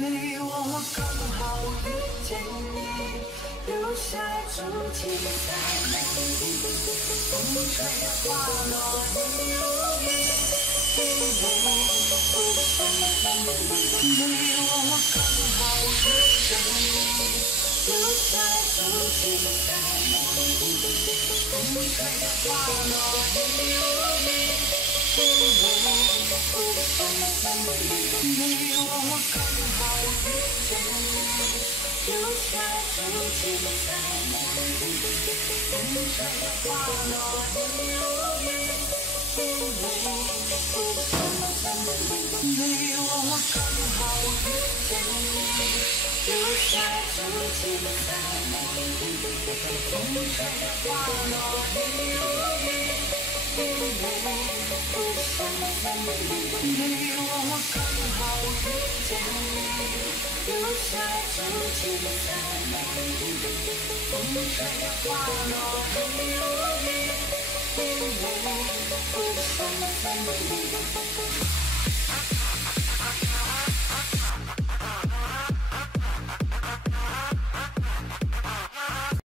没我刚好遇见你，留下足迹在梦里。风吹花落你如雨，因为不想分离。没我刚好遇见你，留下足迹在梦里。风吹花落你如雨，因为不想分离。没我刚好遇见你，留下足迹在梦里。风吹花落你如雨，因为不想分离。没我刚好遇见你，留下足迹在梦里。风吹花落你如雨，因为不想分离。没我刚好遇见你，留下足迹在梦里。风吹花落你如雨。